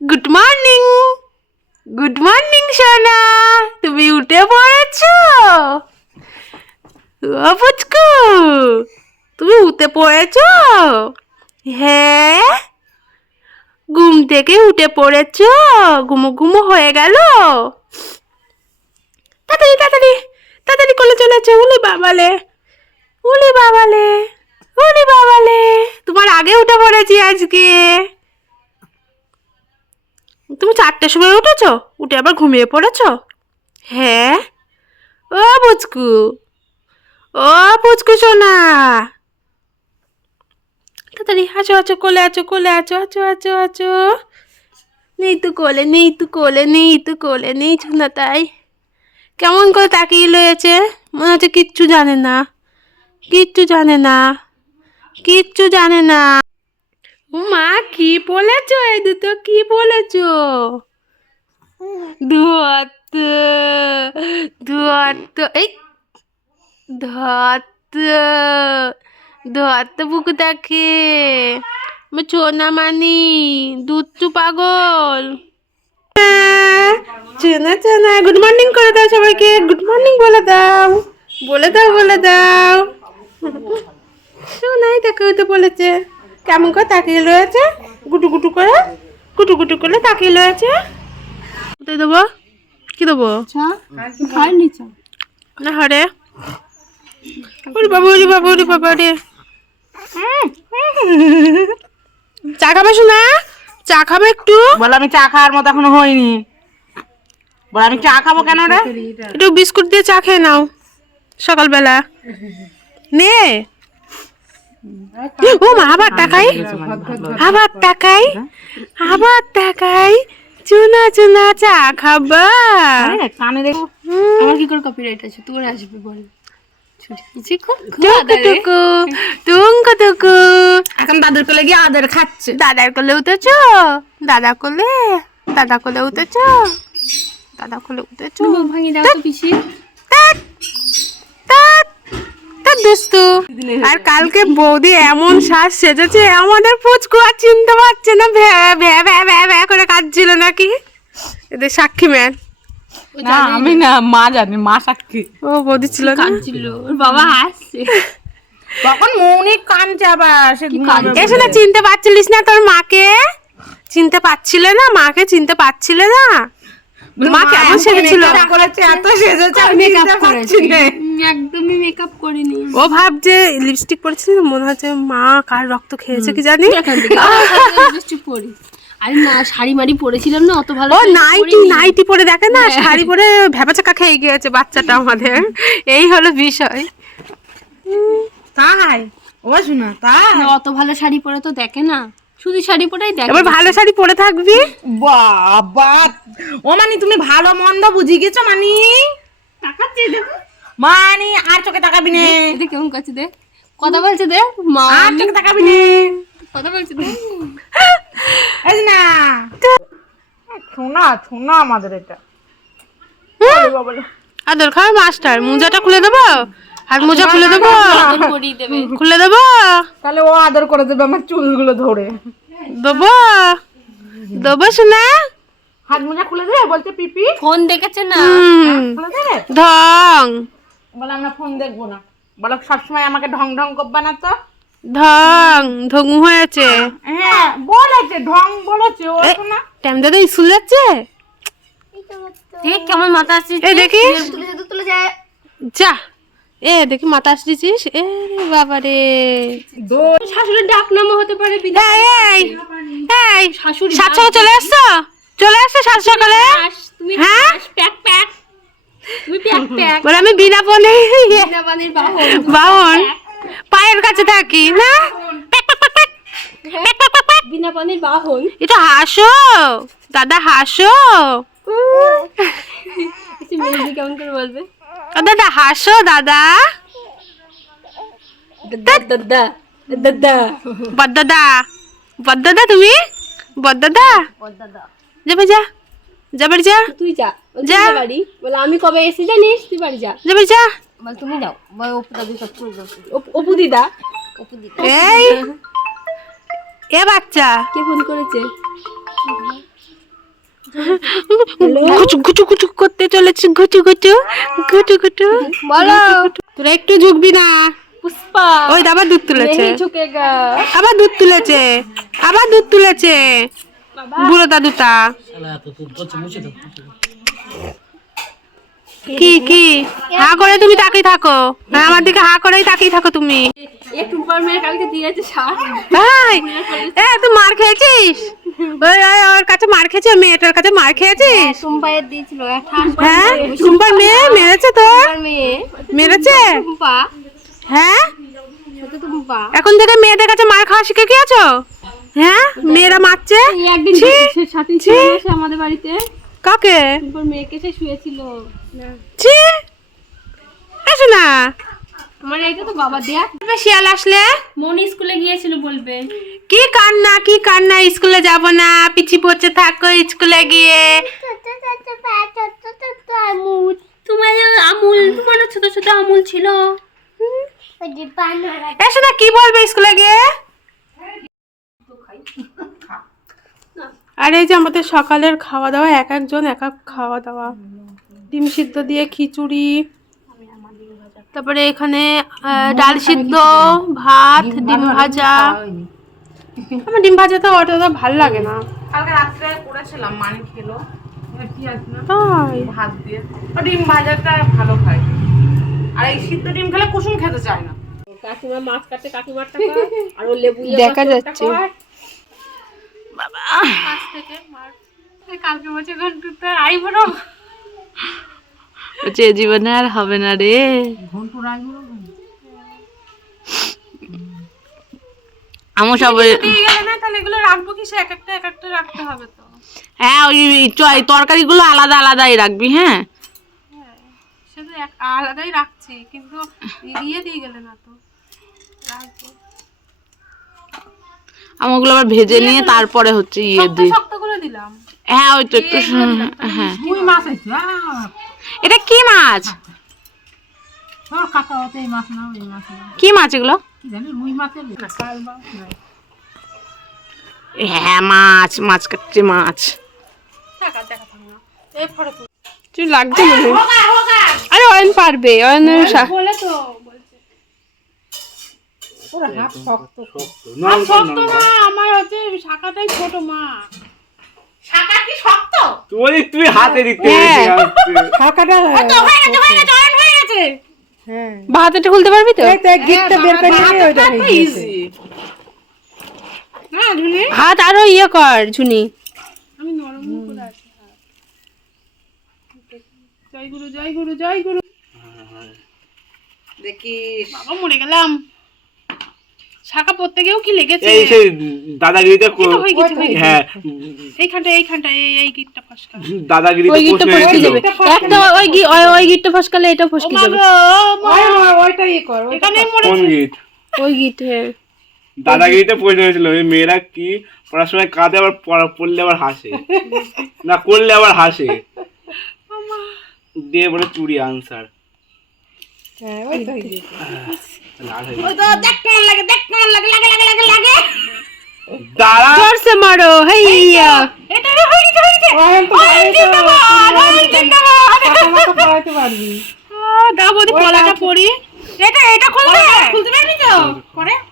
Good morning good morning সোনা তুমি উঠে পড়েছ? পুচকু, তুমি উঠে পড়েছ? হ্যাঁ? ঘুম থেকে উঠে পড়েছ? ঘুমো ঘুমো হয়ে গেল? তাড়াতাড়ি তাড়াতাড়ি তাড়াতাড়ি কোলে চলেছে উলি বাবালে উলি বাবালে উলি বাবালে। তোমার আগে উঠে পড়েছি আজকে। তুমি চারটের সময় উঠেছো? উঠে আবার ঘুমিয়ে পড়েছো? হ্যাঁ। ও পুচকু। ও পুচকু সোনা। তাড়াতাড়ি আছো আছো, কোলে আছো কোলে আছো আছো আছো আছো। নেই তো কোলে, নেই তো কোলে, নেই তো কোলে, নেই না তাই। কেমন করে তাকিয়ে রয়েছে? মনে হচ্ছে কিচ্ছু জানে না। কিচ্ছু জানে না। কিচ্ছু জানে না। মা, কি বলেছ? এই দুটো কি বলেছ? ধত ধত এই ধত ধত বুকু দেখে। ছোনা মানি দুধটু পাগল। চেনা চেনা গুড মর্নিং করে দাও সবাইকে। গুড মর্নিং বলে দাও। বলে দাও বলে দাও। শোনাই তাকে তো বলেছে। কেমন করে তাকিয়ে রয়েছে? গুটু গুটু করে? গুটু গুটু করে তাকিয়ে রয়েছে? কোথায় দেবো? কি দেবো? চা? না হরে ওরে বাবা ওরে বাবা ওরে বাবা রে চা খাবে শোনা চা খাবে একটু? বলে আমি চা খাওয়ার মতো এখনও হয়নি বলে আমি চা খাব কেন রে? একটু বিস্কুট দিয়ে চা খেয়ে নাও সকালবেলা। নে। ও মা আবার টাকাই আবার টাকাই আবার টাকাই চুনা চুনা চা খাবা। কানে দেখো। আমার কি করে কপিরাইট আছে? তোর আসবে বল টুকু টুকু টুকু। এখন দাদুর কোলে গিয়ে আদর খাচ্ছে। দাদার কোলে উঠেছ? দাদা কোলে? দাদা কোলে উঠেছ? দাদা কোলে উঠেছ? ভাঙিয়ে দাও তো পিসি। ধ্যাৎ আর কালকে বৌদি এমন শ্বাস সেজেছে আমাদের পুচকু আর চিনতে পারছে না ভ্যা ভ্যা ভ্যা ভ্যা ভ্যা করে কাঁদছিল নাকি? এদের সাক্ষী ম্যান। না। আমি না মা জানি মা সাক্ষী। ও বৌদি ছিল কাঁদছিল ওর বাবা হাসছে। তখন মৌনি কানছে আবার সে এসে না চিনতে পারছিলিস না তোর মাকে? চিনতে পারছিলে না? মাকে চিনতে পারছিলে না? মা কেমন সেজেছিল। করেছে এত সেজেছে আমি মেকআপ করেছি। একদমই মেকআপ করিনি। ও ভাবছে লিপস্টিক পরেছিল মনে হচ্ছে মা কার রক্ত খেয়েছে কি জানি। চুপ করি। আরে না শাড়ি মাড়ি পরেছিলাম না অত ভালো ও নাইটি নাইটি পরে দেখে না শাড়ি পরে ভেপা চাকা খেয়ে গিয়েছে বাচ্চাটা আমাদের। এই হলো বিষয়। তাই? ও শোনা তাই? না, অত ভালো শাড়ি পরে তো দেখে না। শুধু শাড়ি পরেই দেখে এবার ভালো শাড়ি পরে থাকবি? বাবা! ও মানি তুমি ভালো মন্দ বুঝি গেছো মানি? তাকাচ্ছি দেখো। মানি আর চোখে তাকাবি নে। এটা কেমন করছে দে? কথা বলছে দে মা আর চোখে তাকাবি নে। কথা বলছে দে। এই না। শোনা শোনা আমাদের এটা। আদর খাওয়ার মাস্টার মোজাটা খুলে দেবো? হাত মোজা খুলে দেবো? খুলে দেবো? তাহলে ও আদর করে দেবে আমার চুলগুলো ধরে। দেবো? দেবো শোনা হাত মোজা খুলে দেবে বলছে পিপি। ফোন দেখেছে না? হুম, খুলে দেবে ঢং বলে আমরা ফোন দেখব না। বলো সবসময় আমাকে ঢং ঢং করবা না তো? ঢং ঢঙ্গু হয়েছে। হ্যাঁ বলেছে ঢং বলেছে ও শোনা। টাইম দাদা স্কুল যাচ্ছে? দেখ কেমন মাথা আসছে। এই দেখি। তুলে যায় যা। এ দেখি মাথা আসতেছিস। এ বাবা রে শাশুড়ির ডাক নামও হতে পারে বিদায় এই এই এই শাশুড়ি সাত সকালে চলে আসছো। চলে আসছো সাত সকালে? তুমি হ্যাঁ? প্যাক প্যাক। তুমি প্যাক প্যাক। বলে আমি বিনা ফোনে বিনাপানির বাহন। বাহন। পায়ের কাছে থাকি না। বিনাপানির বাহন। একটু হাসো। দাদা হাসো। কেমন করে বলবে? দাদা হাসো দাদা। দাদা দাদা দাদা বদ্দাদা বদ্দাদা তুমি? বদ্দাদা? দাদা যাবে যা যাবে যা। তুই যা যা। যা বাড়ি। বলে আমি কবে এসে জানিস? তুই বাড়ি যা। যাবে যা। বল তুমি যাও। বল অপু দাদু সব চলে যাও। অপু দিদা। অপু দিদা। এই। এ বাচ্চা। কে ফোন করেছে? গুচু গুচু করতে চলেছে বলো। তোরা একটু ঝুঁকবি না। পুষ্পা। ওই আবার দুধ তুলেছে। আবার দুধ তুলেছে আবার দুধ তুলেছে। বুড়ো দাদুটা। কি কি? হা করে তুমি তাকিয়ে থাকো। হ্যাঁ, আমার দিকে হা করেই তাকিয়ে থাকো তুমি। কালকে দিয়েছে সার ভাই এ তুই মার খেয়েছিস? ওই ওই ওর কাছে মার খেয়েছিস ওই মেয়েটার কাছে মার খেয়েছিস? টুম্পায়ের দিয়েছিল হ্যাঁ? টুম্পার মেয়ে? মেরেছে তো মেয়ে। মেরেছে? হ্যাঁ? এখন থেকে মেয়েদের কাছে মার খাওয়া শিখে গিয়েছো হ্যাঁ? মেয়েরা মারছে? একদিন আমাদের বাড়িতে। কাকে? মেয়েকে সে শুয়েছিল। ছি? এসো না। আমার এটা তো বাবা তবে শিয়াল আসলে মনি স্কুলে গিয়েছিল বলবে। কি কান্না কি কান্না স্কুলে যাব না পিছি পড়ছে থাকো স্কুলে গিয়ে। তোমার আমুল তোমার ছোট ছোট আমুল ছিল। এসো না কি বলবে স্কুলে গিয়ে? আর এই যে আমাদের সকালের খাওয়া দাওয়া এক একজন এক এক খাওয়া দাওয়া। ডিম সিদ্ধ দিয়ে খিচুড়ি। তারপরে এখানে আহ, ডাল সিদ্ধ ভাত ডিম ভাজা। আমার ডিম ভাজা তো অতটা ভালো লাগে না। কালকে রাত্রে করেছিলাম মানে খেলো। এবার কি না? তাই? ভাত দিয়ে। ডিম ভাজাটা ভালো খায় আর এই সিদ্ধ ডিম খেলে কুসুম খেতে চায় না। কাকিমা মাছ কাটে কাকিমার টাকা। আর ও লেবু দেখা যাচ্ছে। বাবা। কালকে বলছে ঘন্টু তো আইবো বলছে জীবনে আর হবে না রে। আমার সব হ্যাঁ ওই তরকারিগুলো আলাদা আলাদাই রাখবি হ্যাঁ? এক আলাদাই রাখছি কিন্তু দিয়ে দিয়ে গেলে না তো। রাখব। আমাগুলো আবার ভেজে নিয়ে তারপরে হচ্ছে ইয়ে দিই। হ্যাঁ ওই তো একটু হ্যাঁ। এটা কি মাছ? কি মাছ এগুলো? হ্যাঁ মাছ মাছ কাটছে মাছ। আর লাগছে অয়ন পারবে অয়নের সা- বলে তো। বলছে আর শক্ত। না আমার হচ্ছে শাখাটাই ছোট মা শাখা কি শক্ত? তুই তুই হাতে দিতে হ্যাঁ। হয়ে গেছে হয়ে গেছে অয়ন হয়ে গেছে। বা হাতেটা খুলতে পারবি তো? গিটটা বের করে নিয়ে ওইটা ইজি না ঝুনি হাত আরও ইয়ে কর ঝুনি। আমি নরম করে আছি জয় গুরু জয় গুরু জয় গুরু দেখিস। বাবা মরে গেলাম। শাখা পড়তে গিয়েও কি লেগেছে? এই সেই দাদাগিরিতে এই হয়ে হয়ে হ্যাঁ। এইখানটা এইখানটা এই এই গিটটা ফসকা। দাদাগিরিতে ওই গিটটা প্রশ্ন ফসকে যাবে একটা ওই গি- ওই- ওই গিটটা ফসকালে এটা ফসকে যাবে। এখানেই মরে কোন গীত ওই গিট হ্যাঁ দাদাগিরিতে প্রশ্ন হয়েছিল ওই মেয়েরা কি পড়াশোনায় কাঁদে আবার পড়লে আবার হাসে? না করলে আবার হাসে? দিয়ে বলে চুরি আনসার। হয়ে হয়ে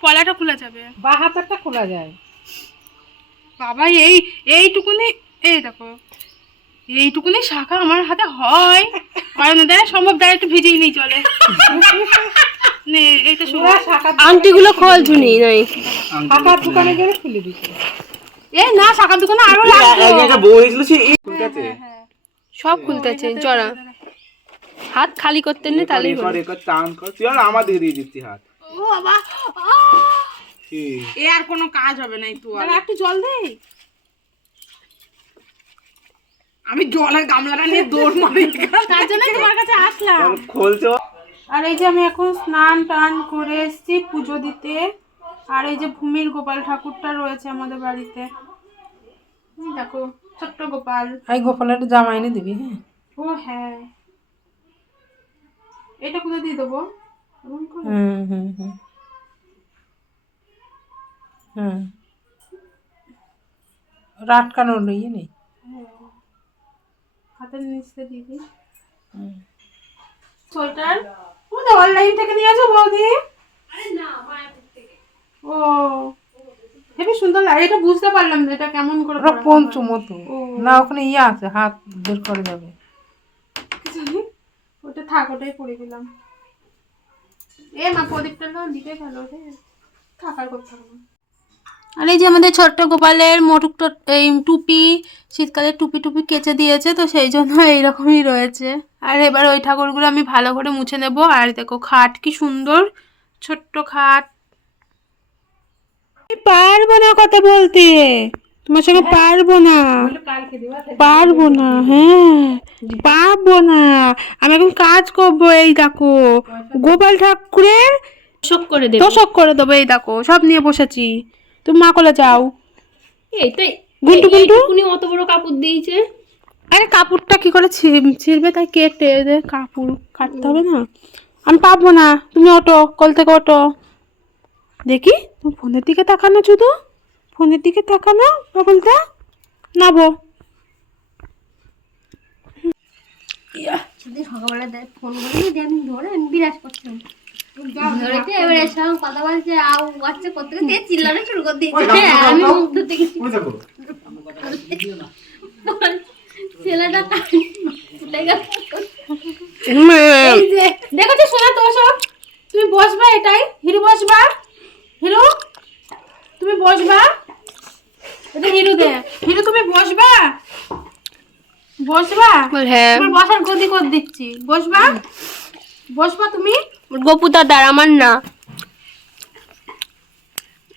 পলাটা খোলা যাবে বা হাতারটা খোলা যায় বাবা এই এইটুকুনি এই দেখো এইটুকুনি শাখা আমার হাতে হয় কারণ দেয় সম্ভব দেয় একটু ভিজেই নেই চলে নে আংটিগুলো খোল ঝুনি নাই। শাখার দোকানে গেলে খুলে দিচ্ছে এই না শাখার দোকানে আরও এই ঠিক আছে সব খুলতেছে জড়া হাত খালি করতে নেই তাহলেই এ কর, হলো কর, তুই আর আমার দিকে দিয়ে দিচ্ছি হাত। ও বাবা এ আর কোনো কাজ হবে না একটু আর। একটু জল দে। আমি জলের গামলাটা নিয়ে দৌড় মারি। তার জন্যই তোমার কাছে আসলাম। তাহলে খোলছো আর এই যে আমি এখন স্নান টান করে এসেছি পুজো দিতে। আর এই যে ভূমির গোপাল ঠাকুরটা রয়েছে আমাদের বাড়িতে। দেখো ছোট্ট গোপাল। এই গোপালের জামা এনে দিবি হ্যাঁ? ও হ্যাঁ। এটা কোথায় দিয়ে দেবো? হুম হুম হুম। হুম। রাটকানোর ইয়ে নেই হাতের নিচে দিবি সোয়েটার? তো অনলাইন থেকে নিয়ে আসো বৌদি ও হেবি সুন্দর লাগে এটা বুঝতে পারলাম না এটা কেমন করে ওরা পঞ্চ মতো ও। না ওখানে ইয়ে আছে হাত বের করে যাবে। ওটা থাক ওটাই পরে দিলাম। এ মা প্রদীপটা না দিতে গেল রে থাকার কথা না। আর এই যে আমাদের ছোট্ট গোপালের মোটুক এই টুপি শীতকালে টুপি টুপি কেচে দিয়েছে তো সেই জন্য এইরকমই রয়েছে। আর এবার ওই ঠাকুরগুলো আমি ভালো করে মুছে নেব। আর দেখো খাট কি সুন্দর ছোট্ট খাট। পারব না কথা বলতে। তোমার সঙ্গে পারব না। পারব না হ্যাঁ পারব না। আমি এখন কাজ করব এই দেখো। গোপাল ঠাকুরের শোক করে দেব। তোষক করে দেবো এই দেখো সব নিয়ে বসেছি। তুমি মা কোলে যাও। এই তো গুন্টু গুন্টু? উনি অত বড় কাপড় দিয়েছে। আরে কাপড়টা কি করে ছি- ছিঁড়বে তাই কেটে দে কাপড় কাটতে হবে না। আমি পাবো না তুমি অটো কল থেকে অটো দেখি তুমি ফোনের দিকে তাকানো শুধু। ফোনের দিকে তাকানো বলতে নাবো। যদি সকালবেলা দেয় ফোন করে দিয়ে আমি ধরে আমি বিরাজ করছিলাম। এবার কথা বলছে আউ বাচ্চা করতে করতে চিল্লানো শুরু করে দিয়েছে। হ্যাঁ, আমি মুখ ধুতে গেছি। ছেলেটা ফুটে গেল। এই দেখেছ শোনা তো সব? তুমি বসবা এটাই? হিরো বসবা? হিরো? তুমি বসবা? এটা হিরো দে। হিরো তুমি বসবা? বসবা? হ্যাঁ। তোমার বসার গদি করে দিচ্ছি। বসবা? বসবা তুমি? গপু দাদার আমার না।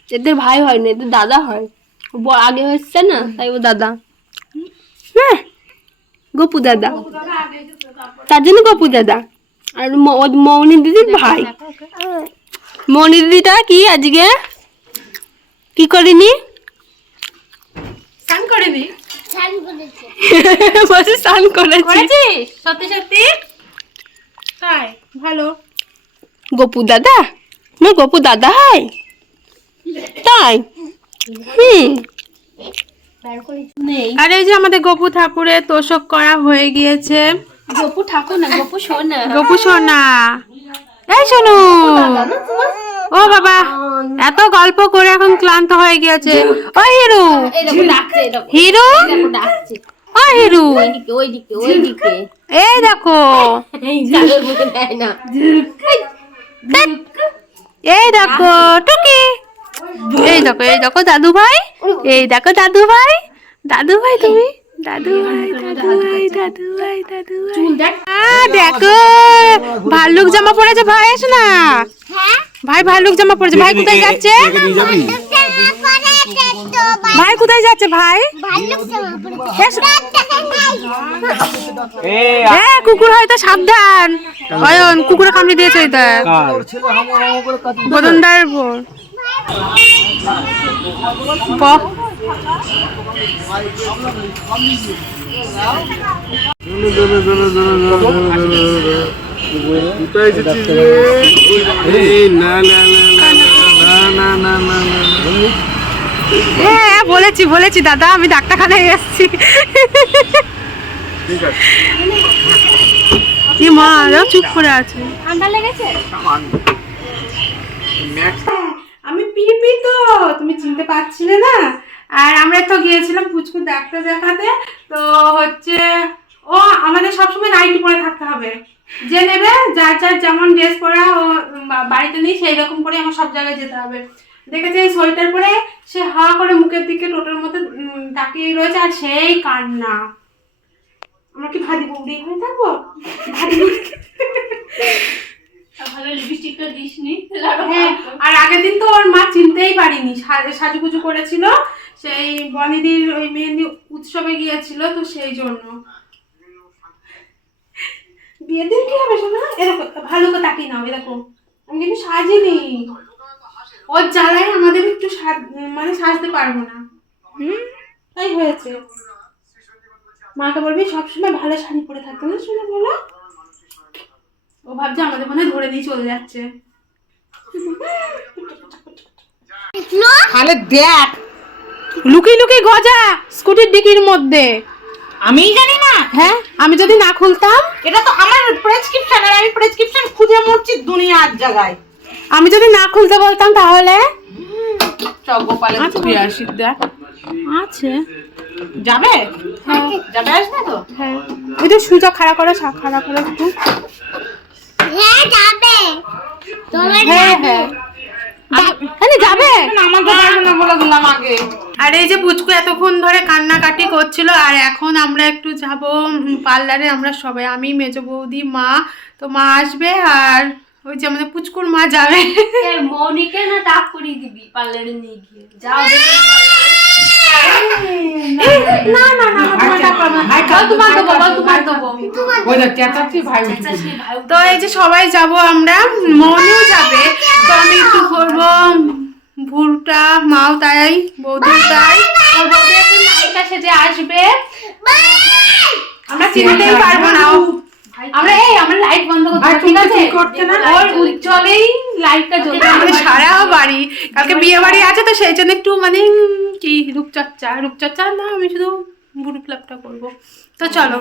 এদের ভাই হয় না এদের দাদা হয়। আগে হচ্ছে না তাই ও দাদা। হ্যাঁ গপু দাদা। তার জন্য গপু দাদা। আর মৌনি দিদির ভাই। মৌনি দিদিটা কি আজকে? কি করিনি? স্নান করিনি? স্নান করেছি। সত্যি সত্যি? তাই ভালো। গপু দাদা? আমার গপু দাদা হয় তাই? হুম। আর এই যে আমাদের গপু ঠাকুরের তোষক করা হয়ে গিয়েছে। গপু ঠাকুর না গপু সোনা। গপু সোনা। এই শোনো ও বাবা এত গল্প করে এখন ক্লান্ত হয়ে গিয়েছে। ও হিরু। হিরু? ও হিরু। ওইদিকে ওইদিকে ওইদিকে। এই দেখো। এই দেখো টুকি। এই দেখো এই দেখো দাদু ভাই এই দেখো দাদু ভাই দাদু ভাই তুমি? দাদু ভাই দাদু ভাই দাদু ভাই দাদু ভাই চুল দেখ ভাল্লুক জামা পরেছে ভাই এসো না। ভাই ভাল্লুক জামা পরেছে। ভাই কোথায় যাচ্ছে? ভাই কোথায় যাচ্ছে ভাই? হ্যাঁ কুকুর হয়তো সাবধান। অয়ন, কুকুরে কামড়ে দিয়েছে বদনদার কোথায় এসেছিস না না না না না না না না হ্যাঁ হ্যাঁ, বলেছি বলেছি দাদা আমি ডাক্তারখানায় এসেছি। কি মা চুপ করে আছে। ঠান্ডা লেগেছে? আমি পিপি তো তুমি চিনতে পারছিলে না। আর আমরা তো গিয়েছিলাম পুচকু ডাক্তার দেখাতে তো হচ্ছে ও আমাদের সবসময় নাইটি পরে থাকতে হবে। যে নেবে যার যার যেমন ড্রেস পরা ও বাড়িতে নেই সেই রকম করে আমার সব জায়গায় যেতে হবে। দেখেছে এই সোয়েটার পরে সে হা করে মুখের দিকে টোটোর মতো উম, তাকিয়ে রয়েছে আর সেই কান্না। আমরা কি ভাজি বৌদি হয়ে থাকব? বৌদি। ভালো লিপস্টিকটা দিসনি হ্যাঁ, আর আগের দিন তো ওর মা চিনতেই পারিনি। সাজুগুজু করেছিল সেই বনিদির ওই মেহেন্দি উৎসবে গিয়েছিল তো সেই জন্য। বিয়ের দিন কি হবে শোনা এরকম ভালো করে তাকিয়ে নাও এরকম আমি কিন্তু সাজিনি। ওর জ্বালায় আমাদের একটু মানে সাজতে পারব না। হুম? তাই হয়েছে। মাকে বলবি সবসময় ভালো শাড়ি পরে থাকতে না শুনে বলো? ও ভাবছে আমাদের মনে ধরে নিয়ে চলে যাচ্ছে। তাহলে দেখ। লুকিয়ে লুকিয়ে গজা স্কুটির ডিকির মধ্যে। আমি জানি না। হ্যাঁ? আমি যদি না খুলতাম? এটা তো আমার প্রেসক্রিপশন আর আমি প্রেসক্রিপশন খুঁজে মরছি দুনিয়ার জায়গায়। আমি যদি না খুলতে বলতাম তাহলে? আসি দেখ। আছে। যাবে? যাবে আসবে তো? হ্যাঁ। একটু সুজা খাড়া করে সা- খাড়া করে একটু। হ্যাঁ যাবে। হ্যাঁ হ্যাঁ। মানে যাবে। দিলাম আগে। আর এই যে পুচকু এতক্ষণ ধরে কান্নাকাটি করছিল আর এখন আমরা একটু যাব পার্লারে। আমরা সবাই আমি মেজ বৌদি মা। তো মা আসবে আর ওই যে আমাদের পুচকুর মা যাবে। মৌনিকে না টাক করিয়ে দিবি পার্লারে নিয়ে গিয়ে। যাও না তো এই যে সবাই যাব আমরা মনেও যাবে তো আমি একটু করব ভুরটা মাও তাই তাই। বৌদি এখন নায়িকা সেজে আসবে। আমরা চিনতেই পারব না। আমরা এই আমরা লাইট বন্ধ করতে ঠিক আছে? করতে না? ওর উজ্জ্বলেই লাইটটা সারা বাড়ি কালকে বিয়ে বাড়ি। আছে তো সেই জন্য একটু মানে কি রূপচর্চা? রূপচর্চা? না আমি শুধু বুড়ি ক্লাবটা করব। তো চলো।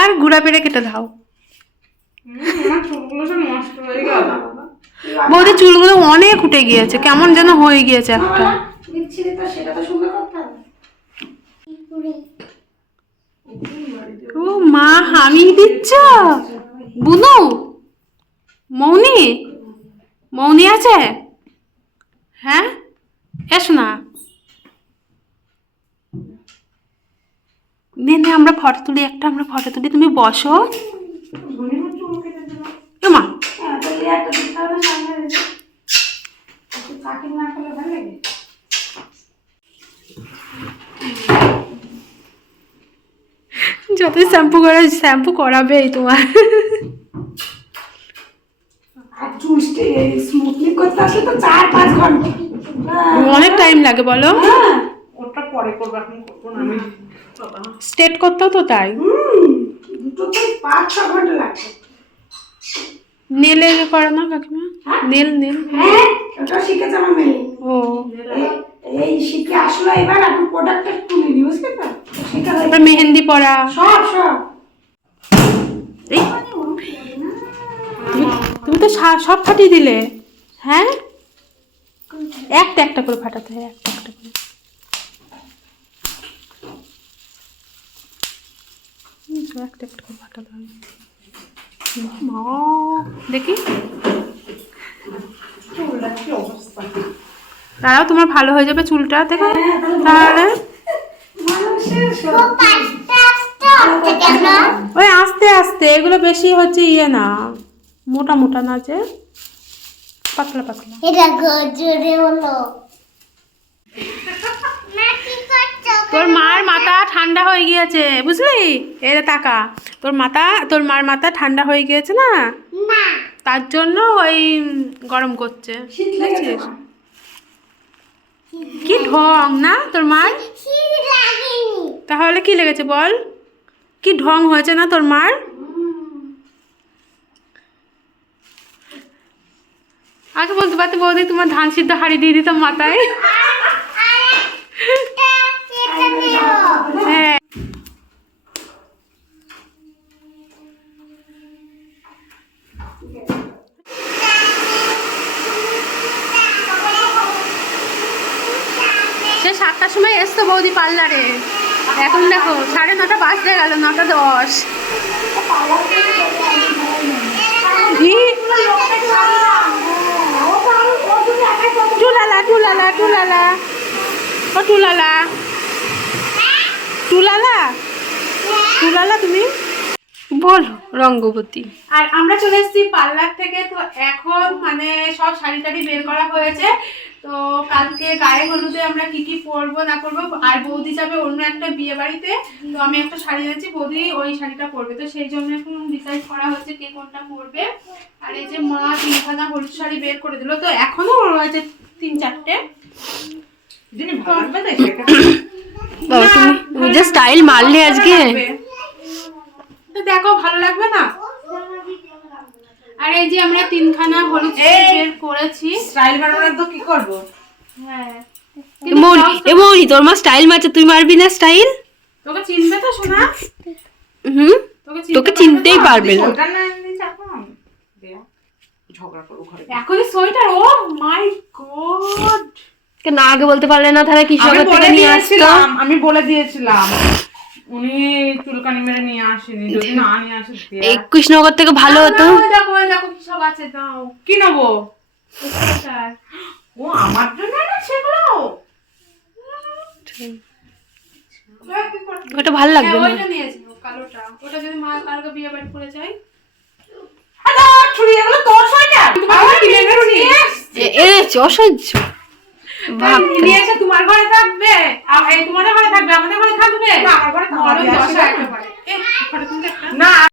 আর গুড়া পেরে কেটে দাও। বৌদি চুলগুলো অনেক উঠে গিয়েছে কেমন যেন হয়ে গিয়েছে একটা। ও মা হামি দিচ্ছ? বুনু মৌনি মৌনি আছে? হ্যাঁ? এসো না। নে নে আমরা ফটো তুলি একটা আমরা ফটো তুলি তুমি বসো। মা। যতই শ্যাম্পু করে শ্যাম্পু করাবেই তোমার। অনেক টাইম লাগে বলো। ওটা পরে করব এখন করব না। আমি স্টেট করতেও তো তাই। নেলে করে না কাকিমা? Nail nail. ওটা শিখেছে আমার মেয়ে। ও। এই- এই শিখে আসলো এবার এখন প্রোডাক্টটা তুলে নি বুঝলি তো শিখে হয়ে মেহেন্দি পরা। সব সব। এই তুমি তো সব ফাটিয়ে দিলে। হ্যাঁ? একটা একটা করে ফাটাতে হয় একটা। একটা দেখি। দাঁড়াও, তোমার ভালো হয়ে যাবে চুলটা, দেখো। তাহলে। ওই আস্তে আস্তে, এগুলো বেশি হচ্ছে ইয়ে না, মোটা মোটা না যে, পাতলা পাতলা। তোর মার মাথা ঠান্ডা হয়ে গিয়েছে বুঝলি? এটা টাকা তোর মাথা তোর মার মাথা ঠান্ডা হয়ে গিয়েছে না? তার জন্য ওই গরম করছে বুঝছিস কি ঢং না তোর মার? তাহলে কি লেগেছে বল? কি ঢং হয়েছে না তোর মার? আগে বলতে পারতে বৌদি তোমার ধান সিদ্ধ হাড়ি দিয়ে দিতাম মাথায়। হ্যাঁ সে সাতটার সময় এসতো বৌদি পার্লারে। এখন দেখো সাড়ে নটা বাজতে গেল নটা দশ। টুলালা টুলালা টুলালা। ও টুলালা। টুলালা টুলালা তুমি? বলো রঙ্গবতী। আর আমরা চলে এসেছি পার্লার থেকে তো এখন মানে সব শাড়ি টাড়ি বের করা হয়েছে। তো কালকে গায়ে হলুদে আমরা কি কি পরবো না করব আর বৌদি যাবে অন্য একটা বিয়ে বাড়িতে তো আমি একটা শাড়ি যাচ্ছি বৌদি ওই শাড়িটা পরবে। তো সেই জন্য এখন ডিসাইড করা হচ্ছে কে কোনটা পরবে। আর এই যে মা তিনখানা হলুদ শাড়ি বের করে দিল তো এখনও রয়েছে তিন চারটে। বাবা তুমি তুমি যে স্টাইল মারলে আজকে। তো দেখো ভালো লাগবে না? আর এই যে আমরা তিনখানা হলুদ বের করেছি। স্টাইল তো কি করব? হ্যাঁ। মনি এ মনি তোর মা স্টাইল মারছে তুই মারবি না স্টাইল তোকে চিনবে তো শোনা হুম? তোকে চিনতেই পারবে না। ঝগড়া করব ঘরে। এখনই সোয়েটার? ও মাই গড! কেন আগে বলতে পারলে না তাহলে কৃষকের বলে থেকে নিয়ে আসতো? আমি বলে দিয়েছিলাম। উনি চুলকানি মেরে নিয়ে আসেনি যদি না নিয়ে আসে এই কৃষ্ণনগর থেকে ভালো হতো। দেখো দেখো কি সব আছে দাও। কি নেব? ও আমার জন্য না সেগুলো। ওটা ভালো লাগবে হ্যাঁ, কালোটা। ওটা যদি মা কালকে বিয়ে বাড়ি করে তোর সোয়েটার এনেছি অসহ্য। তোমার ঘরে থাকবে। এই তোমাদের ঘরে থাকবে আমাদের ঘরে থাকবে। না